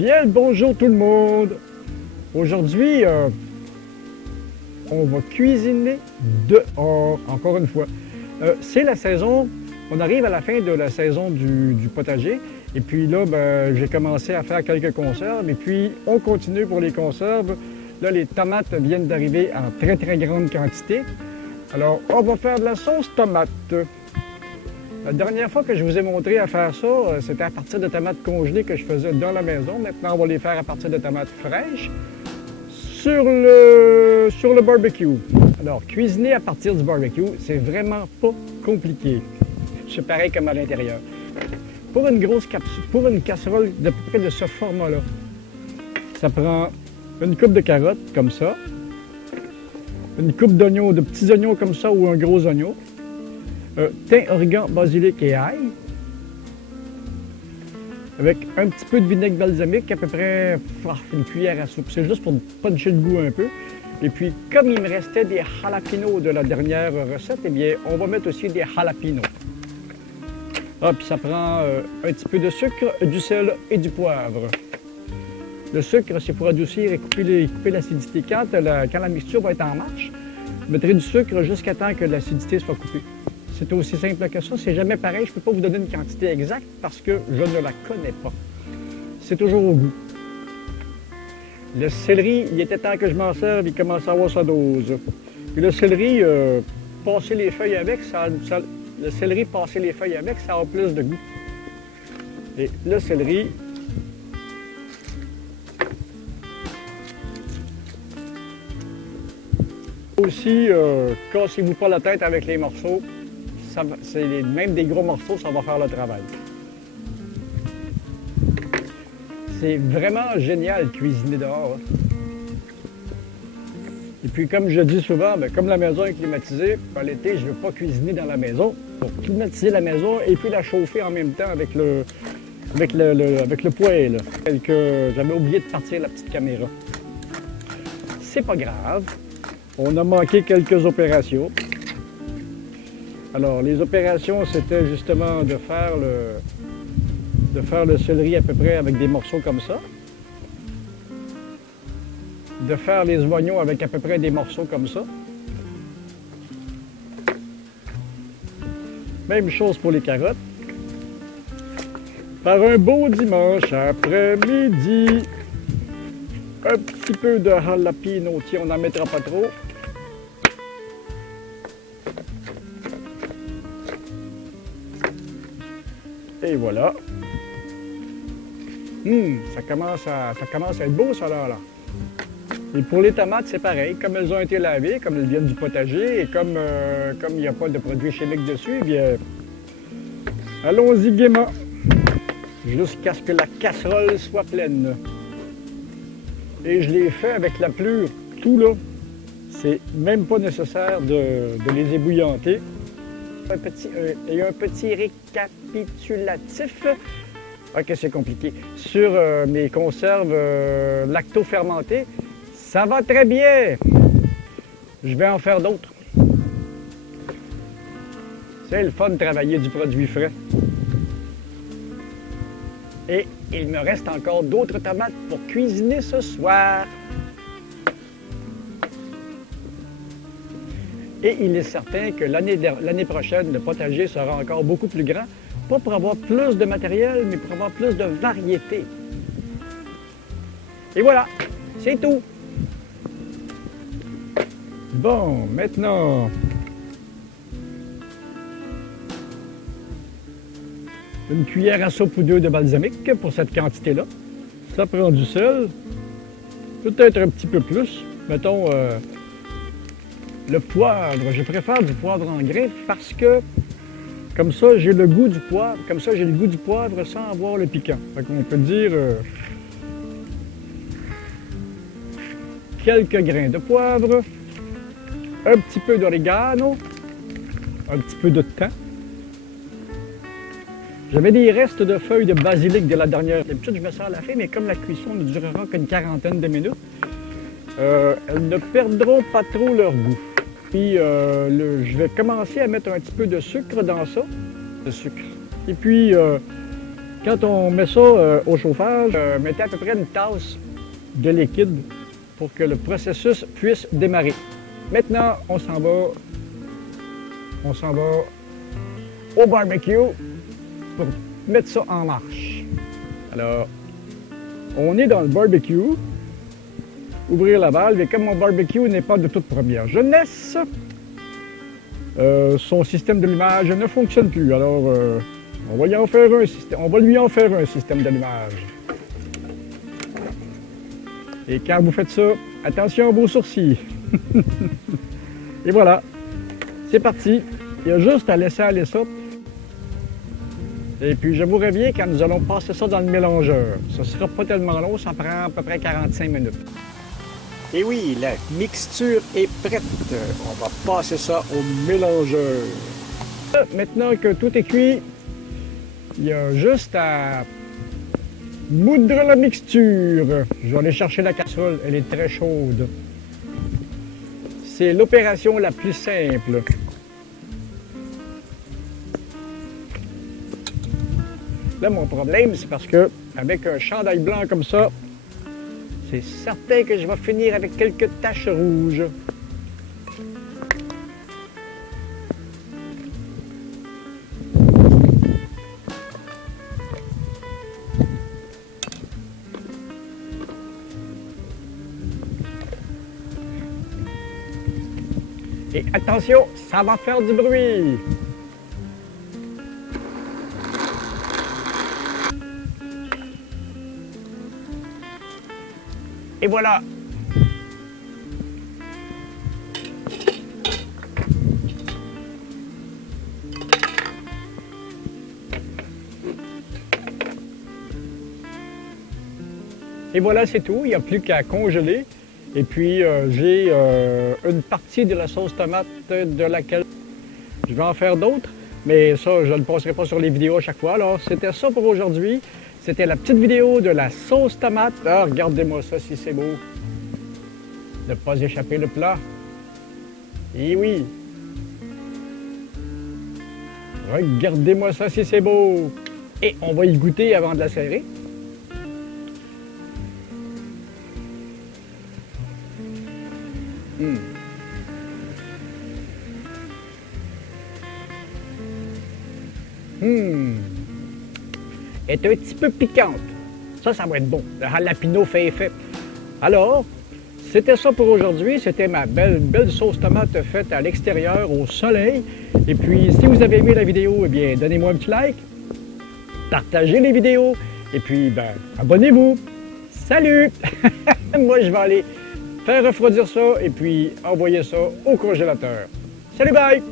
Bien le bonjour tout le monde! Aujourd'hui, on va cuisiner dehors, encore une fois. C'est la saison, on arrive à la fin de la saison du potager. Et puis là, j'ai commencé à faire quelques conserves. Et puis, on continue pour les conserves. Là, les tomates viennent d'arriver en très, très grande quantité. Alors, on va faire de la sauce tomate. La dernière fois que je vous ai montré à faire ça, c'était à partir de tomates congelées que je faisais dans la maison. Maintenant, on va les faire à partir de tomates fraîches sur le barbecue. Alors, cuisiner à partir du barbecue, c'est vraiment pas compliqué. C'est pareil comme à l'intérieur. Pour une casserole d'à peu près de ce format-là, ça prend une coupe de carottes comme ça, une coupe d'oignons, de petits oignons comme ça ou un gros oignon, thym, origan, basilic et ail, avec un petit peu de vinaigre balsamique, à peu près une cuillère à soupe. C'est juste pour puncher le goût un peu. Et puis, comme il me restait des jalapenos de la dernière recette, eh bien, on va mettre aussi des jalapenos. Ah, puis ça prend un petit peu de sucre, du sel et du poivre. Le sucre, c'est pour adoucir et couper l'acidité. Quand la mixture va être en marche, vous mettrez du sucre jusqu'à temps que l'acidité soit coupée. C'est aussi simple que ça. C'est jamais pareil. Je ne peux pas vous donner une quantité exacte parce que je ne la connais pas. C'est toujours au goût. Le céleri, il était temps que je m'en serve, il commence à avoir sa dose. Puis le céleri, passer les feuilles avec, le céleri, passer les feuilles avec, ça a plus de goût. Et le céleri, aussi, cassez-vous pas la tête avec les morceaux. Même des gros morceaux, ça va faire le travail. C'est vraiment génial de cuisiner dehors. Et puis, comme je dis souvent, comme la maison est climatisée, l'été, je ne veux pas cuisiner dans la maison. Pour climatiser la maison et puis la chauffer en même temps avec le poêle. J'avais oublié de partir la petite caméra. C'est pas grave. On a manqué quelques opérations. Alors, les opérations, c'était justement de faire le céleri à peu près avec des morceaux comme ça. De faire les oignons avec à peu près des morceaux comme ça. Même chose pour les carottes. Par un beau dimanche après-midi, un petit peu de jalapeno, tiens, on n'en mettra pas trop. Et voilà. Ça commence à être beau, ça, là. Et pour les tomates, c'est pareil. Comme elles ont été lavées, comme elles viennent du potager, et comme il n'y a pas de produits chimiques dessus, eh bien, allons-y gaiement. Jusqu'à ce que la casserole soit pleine. Et je l'ai fait avec la plure, tout là. C'est même pas nécessaire de les ébouillanter. Un petit récapitulatif. OK, c'est compliqué. Sur mes conserves lacto-fermentées, ça va très bien. Je vais en faire d'autres. C'est le fun de travailler du produit frais. Et il me reste encore d'autres tomates pour cuisiner ce soir. Et il est certain que l'année prochaine, le potager sera encore beaucoup plus grand. Pas pour avoir plus de matériel, mais pour avoir plus de variété. Et voilà, c'est tout. Bon, maintenant, une cuillère à soupe ou deux de balsamique pour cette quantité-là. Ça prend du sel, peut-être un petit peu plus. Mettons, le poivre. Je préfère du poivre en grain parce que, comme ça, j'ai le goût du poivre. Comme ça, j'ai le goût du poivre sans avoir le piquant. Fait qu'on peut dire quelques grains de poivre, un petit peu d'orégano, un petit peu de thym. J'avais des restes de feuilles de basilic de la dernière. D'habitude, je me sers à la fin, mais comme la cuisson ne durera qu'une quarantaine de minutes, elles ne perdront pas trop leur goût. Puis, je vais commencer à mettre un petit peu de sucre dans ça. Et puis, Quand on met ça au chauffage, mettez à peu près une tasse de liquide pour que le processus puisse démarrer. Maintenant, on s'en va au barbecue pour mettre ça en marche. Alors, on est dans le barbecue. Ouvrir la valve, et comme mon barbecue n'est pas de toute première jeunesse, son système d'allumage ne fonctionne plus. Alors, on va lui en faire un système d'allumage. Et quand vous faites ça, attention à vos sourcils. Et voilà, c'est parti. Il y a juste à laisser aller ça. Et puis, je vous reviens quand nous allons passer ça dans le mélangeur. Ça ne sera pas tellement long, ça prend à peu près 45 minutes. Et oui, la mixture est prête. On va passer ça au mélangeur. Maintenant que tout est cuit, il y a juste à moudre la mixture. Je vais aller chercher la casserole, elle est très chaude. C'est l'opération la plus simple. Là, mon problème, c'est parce que avec un chandail blanc comme ça, c'est certain que je vais finir avec quelques taches rouges. Et attention, ça va faire du bruit. Et voilà. Et voilà, c'est tout. Il n'y a plus qu'à congeler. Et puis, j'ai une partie de la sauce tomate de laquelle je vais en faire d'autres. Mais ça, je ne le passerai pas sur les vidéos à chaque fois. Alors, c'était ça pour aujourd'hui. C'était la petite vidéo de la sauce tomate. Ah, regardez-moi ça si c'est beau. Ne pas échapper le plat. Et oui. Regardez-moi ça si c'est beau. Et on va y goûter avant de la serrer. Est un petit peu piquante. Ça va être bon. Le jalapeno fait effet. Alors, c'était ça pour aujourd'hui. C'était ma belle sauce tomate faite à l'extérieur, au soleil. Et puis, si vous avez aimé la vidéo, eh bien, donnez-moi un petit like. Partagez les vidéos. Et puis, ben, abonnez-vous. Salut! Moi, je vais aller faire refroidir ça et puis envoyer ça au congélateur. Salut, bye!